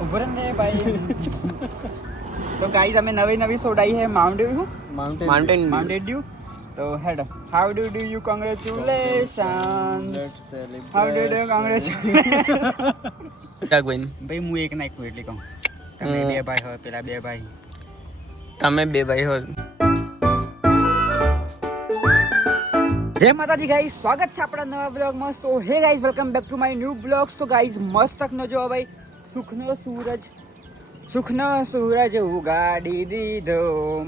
ઊભો રહે ને ભાઈ તો ગાઈઝ અમે નવી નવી સોડાઈ hey Mount Dew Mountain Mountain Dew તો head how do do you congratulation how do do congratulation ભાઈ ભાઈ હું એક નાખ્યું એટલે કહું તમે હમ. બે ભાઈ હોય પેલા બે ભાઈ તમે બે ભાઈ હો જય માતાજી ગાઈઝ સ્વાગત છે આપણા નવા બ્લોગમાં so hey guys welcome back to my new blogs તો ગાઈઝ મસ્ત તકનો જો ભાઈ સુખનો સૂરજ સુખનો સૂરજ ઉગાડી દીધો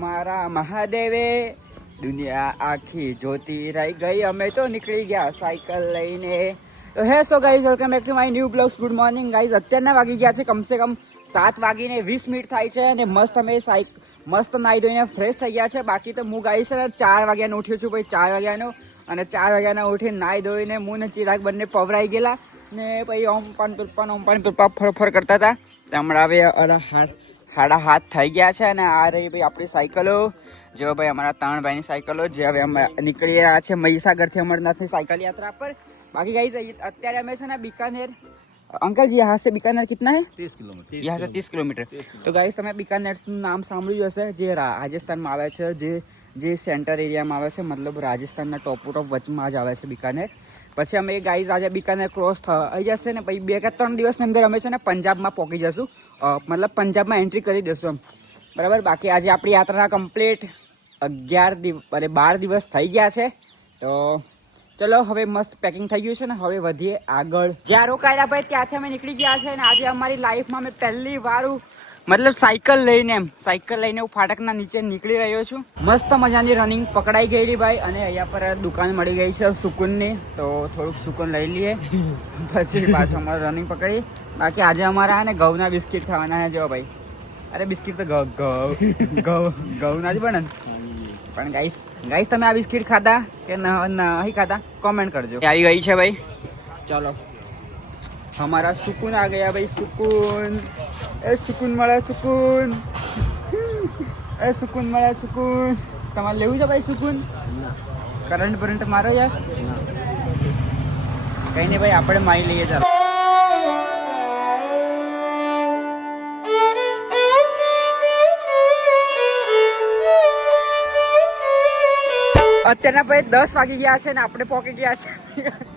મારા મહાદેવે. દુનિયા આખી જોતી રહી ગઈ. અમે તો નીકળી ગયા સાયકલ લઈને. તો hey so guys welcome back to my new blogs good morning guys અત્યારના વાગી ગયા છે કમસે કમ સાત વાગીને વીસ મિનિટ થાય છે અને મસ્ત અમે સાયક મસ્ત નાહી ધોઈને ફ્રેશ થઈ ગયા છે. બાકી તો હું ગાઈ છે ચાર વાગ્યાનું ઉઠ્યો છું. ભાઈ, ચાર વાગ્યાનો અને ચાર વાગ્યાના ઉઠીને નાહી ધોઈને હું ને ચિરાગ બંને પવરાઈ ગયેલા. ને પછી ઓમ પાન તુલપાન ઓમ પાન તુલપા ફરફર કરતા હતા તો હમણાં હવે અડા હાથ હાડા હાથ થઈ ગયા છે અને આ રહી ભાઈ આપણી સાયકલો જો ભાઈ અમારા ત્રણ ભાઈની સાયકલો જે હવે અમે નીકળી રહ્યા છે મહીસાગરથી અમરનાથની સાયકલ યાત્રા પર બાકી ગાઈ અત્યારે અમે છે ને બિકાનેર અંકલ जी यहाँ से बीकानेर कितना है तीस किलोमीटर यहाँ से तीस કિલોમીટર તો ગાઈસ તમે બીકાનેરનું નામ સાંભળ્યું હશે જે રા- રાજસ્થાનમાં આવે છે જે જે સેન્ટર એરિયામાં આવે છે મતલબ રાજસ્થાનના ટોપ ટોપ વચમાં જ આવે છે બીકાનેર પછી અમે ગાઈઝ આજે બીકાનેર ક્રોસ થઈ જશે ને પછી બે કે ત્રણ દિવસની અંદર અમે છે ને પંજાબમાં પહોંચી જશું. મતલબ પંજાબમાં એન્ટ્રી કરી દઈશું એમ. બરાબર? બાકી આજે આપણી યાત્રા કમ્પ્લીટ અગિયાર દિવસ અરે બાર દિવસ થઈ ગયા છે. તો ચલો, હવે મસ્ત પેકિંગ થઈ ગયું છે ને, હવે વધીએ આગળ. જ્યાં રોકાયેલા ભાઈ ત્યાંથી અમે નીકળી ગયા છે ને, આજે અમારી લાઈફમાં અમે પહેલી વાર મતલબ સાયકલ લઈને એમ. સાયકલ લઈને હું ફાટકના નીચે નીકળી રહ્યો છું. મસ્ત મજાની રનિંગ પકડાઈ ગયેલી ભાઈ અને અહીંયા પર દુકાન મળી ગઈ છે સુકૂનની. તો થોડુંક સુકૂન લઈ લઈએ. પછી પાછું અમારે રનિંગ પકડી. બાકી આજે અમારા ને ઘઉંના બિસ્કિટ ખાવાના છે જો ભાઈ. અરે બિસ્કિટ તો ઘઉં ઘઉં ઘઉં નથી બને પણ ગાઈસ ગાઈસ તમે આ બિસ્કિટ ખાધા કે નહીં ખાધા? કોમેન્ટ કરજો. આવી ગઈ છે ભાઈ. ચલો. અમારા સુકૂન આ ગયા ભાઈ, સુકૂન. એ સુકૂન મળે, સુકૂન. એ સુકૂન મળે, સુકૂન. તમારે લેવું છે ભાઈ સુકૂન? કરંટ બરંટ મારો યાર? કઈ નહીં ભાઈ, આપણે મારી લઈએ ચાલો. અત્યારના ભાઈ દસ વાગી ગયા છે ને, આપણે પહોંચી ગયા છે.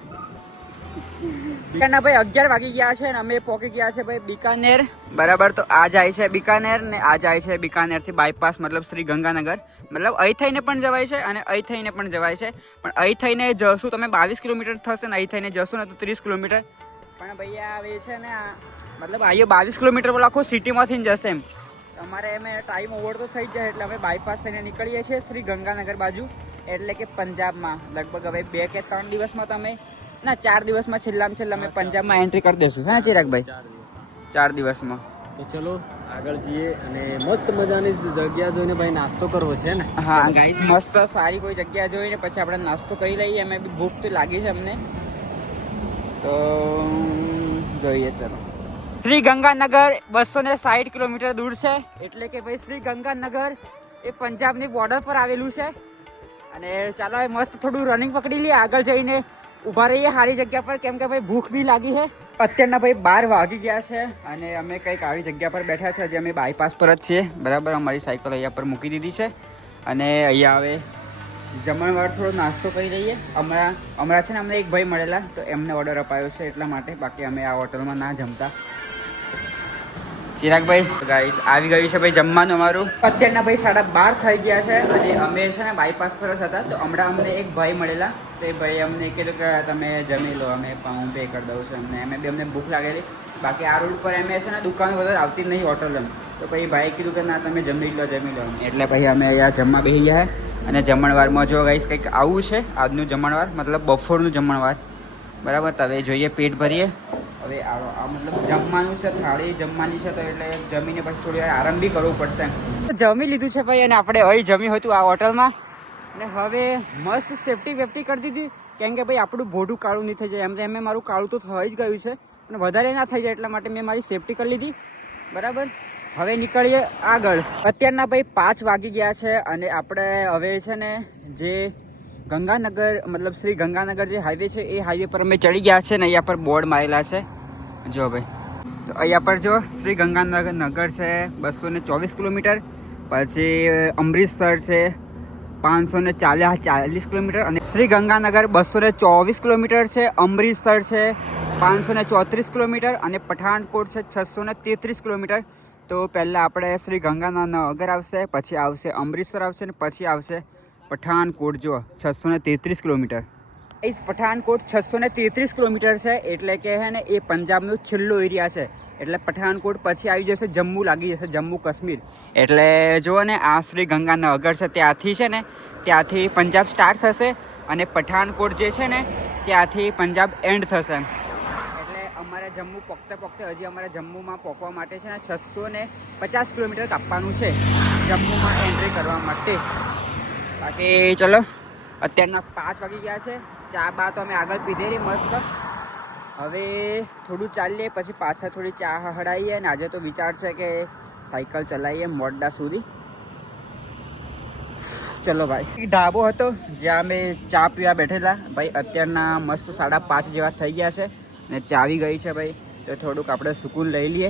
અત્યારના ભાઈ અગિયાર વાગી ગયા છે ને અમે પહોંચી ગયા છે ભાઈ બીકાનેર. બરાબર, તો આ જાય છે બિકાનેર ને આ જાય છે બિકાનેરથી બાયપાસ મતલબ શ્રી ગંગાનગર મતલબ અહીં થઈને પણ જવાય છે અને અહીં થઈને પણ જવાય છે. પણ અહીં થઈને જશું તમે બાવીસ કિલોમીટર થશે ને અહીં થઈને જશો ને તો ત્રીસ કિલોમીટર. પણ ભાઈ આવે છે ને મતલબ અહીંયા બાવીસ કિલોમીટર બોલો આખું સિટીમાંથી જશે એમ. અમારે એમ ટાઈમ ઓવર તો થઈ જાય એટલે અમે બાયપાસ થઈને નીકળીએ છીએ શ્રી ગંગાનગર બાજુ. એટલે કે પંજાબમાં. લગભગ હવે બે કે ત્રણ દિવસમાં તમે ના ચાર દિવસમાં છેલ્લામાં છેલ્લા અમે પંજાબમાં એન્ટ્રી કરી દઈશું. હા ચિરાગભાઈ. ચાર દિવસમાં. તો ચલો આગળ જઈએ અને મસ્ત મજાની જગ્યા જોઈને ભાઈ નાસ્તો કરવો છે ને? હા ગાઈસ. મસ્ત સારી કોઈ જગ્યા જોઈને પછી આપણે નાસ્તો કરી લઈએ. અમે બી ભૂખ તો લાગી છે અમને. તો જોઈએ ચલો. શ્રી ગંગાનગર બસો ને સાઠ કિલોમીટર દૂર છે. એટલે કે ભાઈ શ્રી ગંગાનગર એ પંજાબની બોર્ડર પર આવેલું છે. અને ચાલો મસ્ત થોડું રનિંગ પકડી લઈએ. આગળ જઈને ઊભા રહીએ સારી જગ્યા પર. કેમ કે ભાઈ ભૂખ બી લાગી છે. અત્યારના ભાઈ બાર વાગી ગયા છે અને અમે કંઈક આવી જગ્યા પર બેઠા છે. હજી અમે બાયપાસ પર જ છીએ. બરાબર, અમારી સાયકલ અહીંયા પર મૂકી દીધી છે. અને અહીંયા હવે જમણવાર થોડો નાસ્તો કરી લઈએ. હમણાં હમણાં છે ને અમને એક ભાઈ મળેલા, તો એમને ઓર્ડર અપાયો છે એટલા માટે. બાકી અમે આ હોટલમાં ના જમતા. ચિરાગભાઈ ગાઈસ આવી ગયું છે ભાઈ જમવાનું અમારું. અત્યારના ભાઈ સાડા બાર થઈ ગયા છે અને અમે છે ને બાયપાસ પર જ હતા. તો હમણાં અમને એક ભાઈ મળેલા તો ભાઈ અમને કીધું કે તમે જમી લો, અમે હું પે કરી દઉં છું અમને અમે બી અમને ભૂખ લાગેલી. બાકી આ રોડ પર એમ છે ને દુકાનો વધારે આવતી નહીં હોટલ એમ. તો પછી ભાઈ કીધું કે ના, તમે જમી લો જમી લો. એટલે પછી અમે અહીંયા જમવા બેસી ગયા અને જમણવારમાં જો ગાઈસ કંઈક આવું છે, આજનું જમણવાર, મતલબ બફોરનું જમણવાર. બરાબર? તો હવે જોઈએ, પેટ ભરીએ. હવે આ આ મતલબ જમવાનું છે, થાળી જમવાની છે, તો એટલે જમીને પછી થોડી વાર આરામ બી કરવું પડશે જમી લીધું છે ભાઈ અને આપણે અહીં જમી હતું આ હોટલમાં. અને હવે મસ્ત સેફટી વેફટી કરી દીધી. કેમ કે ભાઈ આપણું ભોડું કાળું નહીં થઈ જાય. એમ એમ મારું કાળું તો થઈ જ ગયું છે. પણ વધારે ના થઈ જાય એટલા માટે મેં મારી સેફટી કરી લીધી. બરાબર? હવે નીકળીએ આગળ. અત્યારના ભાઈ પાંચ વાગી ગયા છે અને આપણે હવે છે ને જે ગંગાનગર, મતલબ શ્રી ગંગાનગર જે હાઈવે છે, એ હાઈવે પર અમે ચડી ગયા છે ને અહીંયા પર બોર્ડ મારેલા છે. જો ભાઈ. અહીંયા પર જો શ્રી ગંગાનગર નગર છે બસો ચોવીસ કિલોમીટર. પછી અમૃતસર છે પાંચસો ને ચાલીસ ચાલીસ કિલોમીટર અને શ્રી ગંગાનગર બસો ને ચોવીસ કિલોમીટર છે, અમૃતસર છે, પાંચસો ને ચોત્રીસ કિલોમીટર અને પઠાણકોટ છે, છસો ને તેત્રીસ કિલોમીટર. તો પહેલાં આપણે શ્રી ગંગાનગર આવશે, પછી આવશે અમૃતસર આવશે ને પછી આવશે પઠાણકોટ જો છસો ને તેત્રીસ કિલોમીટર. એ પઠાણકોટ છસો ને તેત્રીસ કિલોમીટર છે એટલે કે હે ને એ પંજાબનો છેલ્લો એરિયા છે એટલે પઠાણકોટ પછી આવી જશે જમ્મુ લાગી જશે જમ્મુ કાશ્મીર એટલે જુઓ ને આ શ્રી ગંગાનગર છે ત્યાંથી છે ને ત્યાંથી પંજાબ સ્ટાર્ટ થશે અને પઠાણકોટ જે છે ને ત્યાંથી પંજાબ એન્ડ થશે એટલે અમારે જમ્મુ પોખતે પોખતે હજી અમારે જમ્મુમાં પહોંચવા માટે છે ને છસો ને પચાસ કિલોમીટર કાપવાનું છે જમ્મુમાં એન્ટ્રી કરવા માટે બાકી ચલો અત્યારના પાંચ વાગી ગયા છે. ચા બા તો અમે આગળ પીધેલી મસ્ત. હવે થોડું ચાલીએ, પછી પાછા થોડી ચા હડાવીએ અને આજે તો વિચાર છે કે સાયકલ ચલાવીએ મોડડા સુધી. ચલો ભાઈ. ઢાબો હતો જ્યાં અમે ચા પીવા બેઠેલા. ભાઈ, અત્યારના મસ્ત સાડા પાંચ જેવા થઈ ગયા છે ને ચાવી ગઈ છે ભાઈ. તો થોડુંક આપણે સુકૂન લઈ લઈએ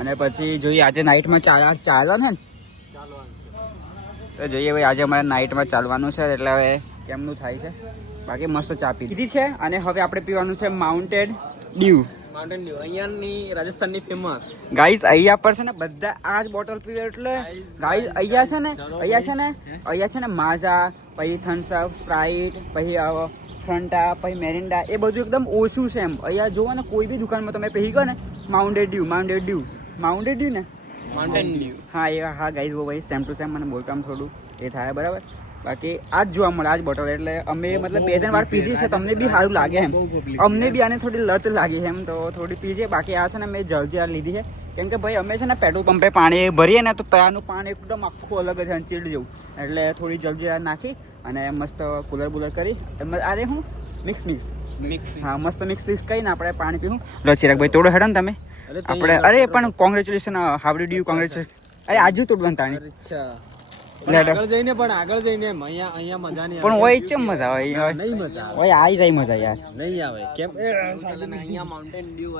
અને પછી જોઈએ આજે નાઇટમાં ચાલ ચાલવાનું ને? તો જોઈએ ભાઈ આજે અમારે નાઇટમાં ચાલવાનું છે એટલે હવે કેમનું થાય છે? બાકી મસ્ત ચા પીધી છે અને હવે આપણે પીવાનું છે માઉન્ટેડ ડ્યુ માઉન્ટેન ડ્યુ અહીંયાની રાજસ્થાનની ફેમસ ગાઈસ અહીંયા પર છે ને બધા આ જ બોટલ પીવે એટલે ગાઈસ અહીંયા છે ને અહીંયા છે ને અહીંયા છે ને માઝા પછી થમ્સઅપ સ્પ્રાઇટ પછી ફ્રન્ટા પછી મેરિન્ડા એ બધું એકદમ ઓછું છે એમ. અહીંયા જુઓ ને કોઈ બી દુકાનમાં તમે પહેરી ગયો ને Mountain Dew Mountain Dew Mountain Dew ને. માઉન્ટેન હા એ હા ગાઈઝ ભાઈ સેમ ટુ સેમ મને બોલતામ થોડું એ થાય બરાબર? બાકી આ જ જોવા મળે આ જ બોટલ એટલે અમે મતલબ બે ત્રણ વાર પીધી છે તમને બી સારું લાગે એમ. અમને બી આને થોડી લત લાગી છે એમ તો થોડી પીજે. બાકી આ છે ને મેં જલજીરા લીધી છે. કેમ કે ભાઈ અમે છે ને પેટ્રોલ પંપે પાણી ભરીએ ને તો ત્યાંનું પાણી એકદમ આખું અલગ જ ચીડ જેવું. એટલે થોડી જલજીરા નાખી અને મસ્ત કુલર બુલર કરી. એમ અરે હું? મિક્સ મિક્સ મિક્સ હા મસ્ત મિક્સ મિક્સ કરીને આપણે પાણી પીવું લો ભાઈ તોડો હેડો ને તમે. આપણે અરે પણ congratulation how did you congratulation અરે આજુ તોડવાનું તાણી. અચ્છા. આગળ જઈને પણ આગળ જઈને એમ અહીંયા અહીંયા મજા નહીં પણ હોય છે મજા હોય. નહીં મજા હોય આવી જાય મજા યાર. નહીં આવે. કેમ? અહીંયા માઉન્ટેન ડ્યુ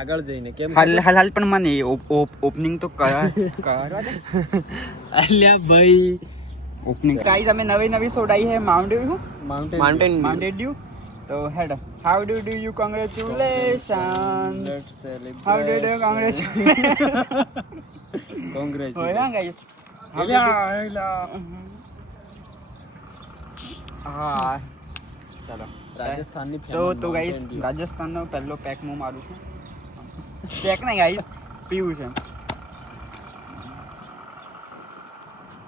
આગળ જઈને કેમ હાલ હાલ હાલ પણ મને ઓપનિંગ તો કર- કરવા દે. અલ્યા ભાઈ. ઓપનિંગ ગાઈસ અમે નવી નવી સોડાઈ hey Mountain Dew Mountain Mountain Dew તો head how do do you congratulation how do do congratulation congress હોય ના ગાઈસ હા ચાલો રાજસ્થાનની તો તો ગાઈસ રાજસ્થાનનો પહેલો પેક હું મારું છું. પેક નહીં ગાઈસ પીવું છે.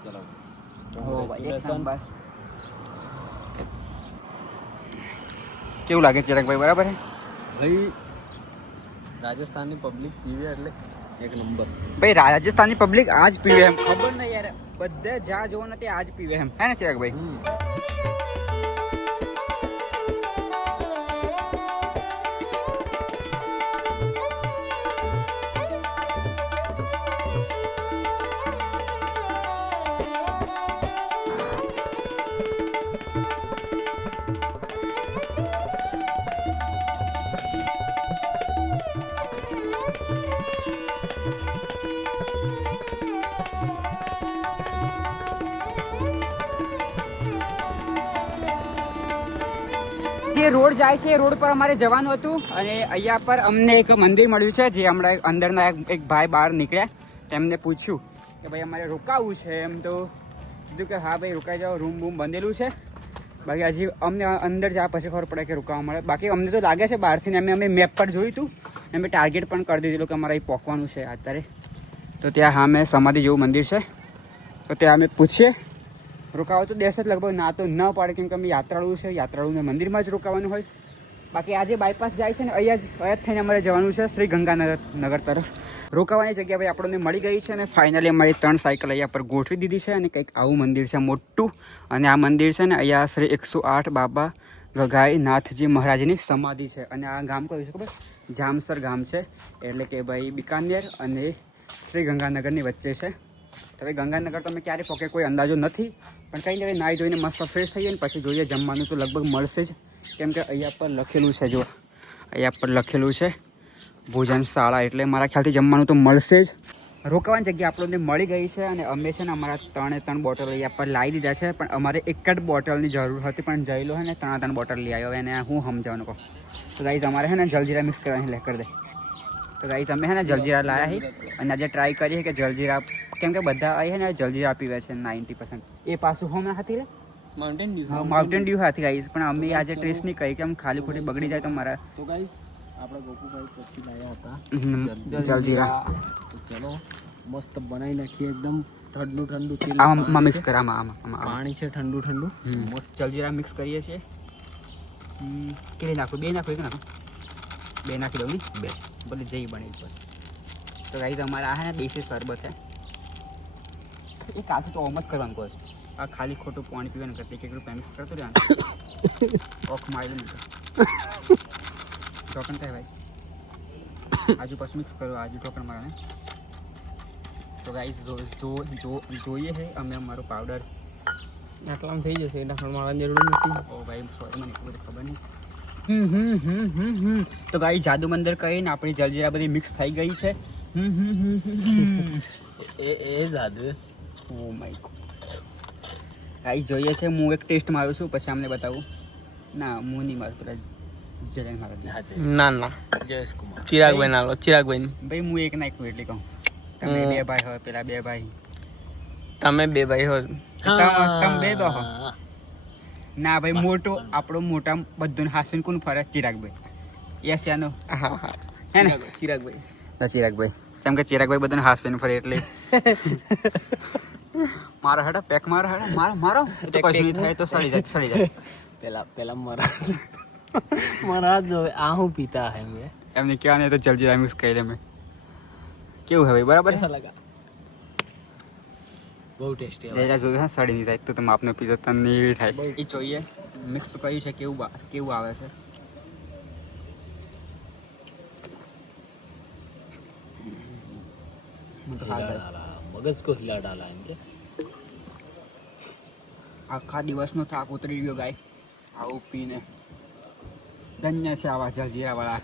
ચલો ભાઈ એક નંબર કેવું લાગે ચિરાગભાઈ બરાબર ભાઈ રાજસ્થાનની પબ્લિક પીવે એટલે એક નંબર ભાઈ રાજસ્થાનની પબ્લિક આજ પીવે એમ. ખબર નહીં યાર બધે જ્યાં જોવો ને તે આજ પીવે એમ. હે ને ચિરાગભાઈ? જે રોડ જાય છે એ રોડ પર અમારે જવાનું હતું અને અહીંયા પર અમને એક મંદિર મળ્યું છે જે હમણાં અંદરના એક- ભાઈ બહાર નીકળ્યા. તેમને પૂછ્યું કે ભાઈ અમારે રોકાવું છે એમ તો કીધું કે હા ભાઈ રોકાઈ જાઓ રૂમ બૂમ બંધેલું છે. બાકી હજી અમને અંદર જવા પછી ખબર પડે કે રોકાવા મળે. બાકી અમને તો લાગે છે બહારથી અમે અમે મેપ પર જોયું હતું. અમે ટાર્ગેટ પણ કરી દીધેલું કે અમારે અહીં પહોંચવાનું છે અત્યારે. તો ત્યાં હા મેં સમાધિ જેવું મંદિર છે. તો ત્યાં અમે પૂછીએ. રોકાવો તો દેશ જ લગભગ ના તો ન પાડે, કેમ કે અમે યાત્રાળુ છે યાત્રાળુને મંદિરમાં જ રોકાવાનું હોય. બાકી આજે બાયપાસ જાય છે ને, અહીંયા જ અહીંયા જ થઈને અમારે જવાનું છે શ્રી ગંગાનગર નગર તરફ. રોકાવાની જગ્યા ભાઈ આપણને મળી ગઈ છે અને ફાઇનલી અમારી ત્રણ સાયકલ અહીંયા પર ગોઠવી દીધી છે અને કંઈક આવું મંદિર છે મોટું. અને આ મંદિર છે ને, અહીંયા શ્રી એકસો આઠ બાબા ગગાઈ નાથજી મહારાજની સમાધિ છે. અને આ ગામ કયું છે ખબર? જામસર ગામ છે. એટલે કે ભાઈ બિકાનેર અને શ્રી ગંગાનગરની વચ્ચે છે. તો હવે ગંગાનગર તો અમે ક્યારે પોકે કોઈ અંદાજો નથી? પણ કંઈ નહીં નાહી ધોઈને મસ્ત ફ્રેશ થઈએ ને પછી જોઈએ, જમવાનું તો લગભગ મળશે જ. કેમ કે અહીંયા પર લખેલું છે જો અહીંયા પર લખેલું છે, ભોજન શાળા, એટલે મારા ખ્યાલથી જમવાનું તો મળશે જ. રોકાવાની જગ્યા આપણને મળી ગઈ છે અને અમે છે ને અમારા ત્રણે ત્રણ બોટલ અહીંયા પર લાવી દીધા છે, પણ અમારે એક જ બોટલની જરૂર હતી, પણ જઈલો છે ને, ત્રણ ત્રણ બોટલ લઈ આવ્યો એને હું સમજાવવાનું કહું. તો ગાઈઝ અમારે છે ને જલજીરા મિક્સ કરવાની, લે, કરી દે. તો ગાઈઝ અમે છે ને જલજીરા લાયા છે અને આજે ટ્રાય કરીએ કે જલજીરા કેમ કે બધા અહીં છે ને જલજીરા પીવે છે નાઇન્ટી પર્સન્ટ એ પાછું હોમ હતી રે? માઉન્ટેન હા, માઉન્ટેન ડ્યુ હતી ગાઈઝ પણ અમે આજે ટેસ્ટ નહીં કહી કે આમ ખાલી ખોટી બગડી જાય તો મારા તો ગાઈસ આપણે ગોપુભાઈ પછી લાવ્યા હતા. જલજીરા. ચલો મસ્ત બનાવી નાખીએ એકદમ ઠંડુ ઠંડુ આમાં મિક્સ કર આમાં આમાં. પાણી છે ઠંડુ ઠંડુ. મસ્ત જલજીરા મિક્સ કરીએ છીએ. કેટલી નાખું? બે નાખું એક નાખું? બે નાખી દઉં ને? બે. બની બસ. તો ગાઈઝ અમારે આ છે ને દેશી શરબત છે. એ કાચું તો ઓમ જ કરવાનું કહો છો. આ ખાલી ખોટું પાણી પીવાનું કરતી. કે ગ્રુપ મિક્સ કરતું રહ્યા ઓખ મારી દઉં ઢોકણ થાય ભાઈ. આજુ પાછું મિક્સ કરો આજુ ઢોકણ મારા. ને તો જો જો જોઈએ છે અમે અમારો પાવડર આટલામાં થઈ જશે ઢાંકણ મારવાની જરૂર નથી. ઓ ભાઈ સોરી મને એટલું બધું ખબર નહીં. હમ હમ હમ હમ હમ. તો ગાઈ જાદુ મંદર કહીને આપણી જલજીરા બધી મિક્સ થઈ ગઈ છે. હમ હમ હમ હમ હમ. એ એ જાદુ. ઓ માય ગોડ ગાઈ જોઈએ છે હું એક ટેસ્ટ મારું છું પછી અમને બતાવું. ના હું નહીં મારું પેલા જલન મારું ના ના. જયેશ કુમાર. ચિરાગભાઈ ના લો ચિરાગભાઈ ભાઈ હું એક નાખ્યું એટલે કહું. તમે બે ભાઈ હોય પેલા બે ભાઈ. તમે બે ભાઈ હો. તમે તમે બે ભાઈ હો. ના ભાઈ મોટો આપણો મોટા બધું હાસન કોણ ફરે ચિરાગભાઈ યસ યાનો હા હા હે ને ચિરાગભાઈ તો ચિરાગભાઈ કેમ કે ચિરાગભાઈ બધાને હાસવીને ફરે એટલે મારા હડા પેક મારા હડા મારો મારો તો કશ્મીર થાય તો સડી જાય સડી જાય પેલા પેલા મારા મારા જો આ હું પીતા હે મેં એમને કહેવાને તો જલજીરા મિક્સ કરી લે મેં કેવું હે ભાઈ બરાબર લગા બહુ ટેસ્ટી જરા જોયું હા સડી નહીં જાય તો તમે આપને પીજો તને નહીં થાય. એ જોઈએ. મિક્સ તો કર્યું છે કેવું કેવું આવે છે. મગજ કો હિલા ડાલા એમ કે. આખા દિવસનો થાક ઉતરી ગયો ગાય. આવું પીને. ધન્ય છે આવા જલજીરાવાળા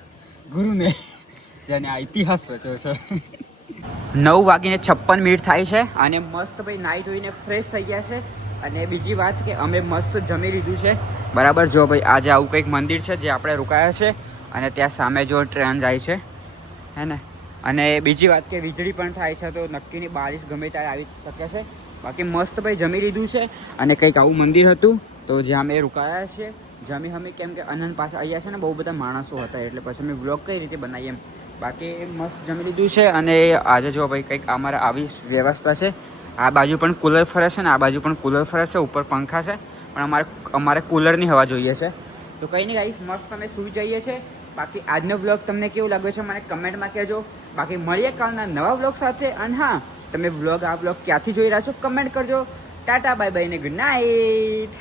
ગુરુને. જેને આ ઇતિહાસ રચ્યો છે. નવ વાગીને છપ્પન મિનિટ થાય છે અને મસ્ત ભાઈ નાહી ધોઈને ફ્રેશ થઈ ગયા છે. અને બીજી વાત કે અમે મસ્ત જમી લીધું છે. બરાબર, જો ભાઈ આજે આવું કંઈક મંદિર છે જે આપણે રોકાયા છે અને ત્યાં સામે જો ટ્રેન જાય છે. હે ને? અને બીજી વાત કે વીજળી પણ થાય છે, તો નક્કીની બારિશ ગમે ત્યારે આવી શકે છે. બાકી મસ્ત ભાઈ જમી લીધું છે અને કંઈક આવું મંદિર હતું, તો જ્યાં અમે રોકાયા છીએ. જમી હમી કેમ કે અનંત પાસે અહીંયા છે ને, બહુ બધા માણસો હતા એટલે પછી અમે વ્લોગ કઈ રીતે બનાવીએ એમ. બાકી મસ્ત જમી લીધું છે અને આજે જો ભાઈ કંઈક અમારે આવી વ્યવસ્થા છે, આ બાજુ પણ કુલર ફરે છે ને આ બાજુ પણ કુલર ફરે છે, ઉપર પંખા છે, પણ અમારે અમારે કુલરની હવા જોઈએ છે. તો કંઈ નહીં ગાઈશ મસ્ત અમે સૂઈ જઈએ છીએ. બાકી આજનો બ્લોગ તમને કેવું લાગ્યો છે મને કમેન્ટમાં કહેજો. બાકી મળીએ કાલના નવા બ્લોગ સાથે અને હા, તમે બ્લોગ આ બ્લોગ ક્યાંથી જોઈ રહ્યા છો કમેન્ટ કરજો. ટાટા બાય બાય ને ગુડ નાઇટ.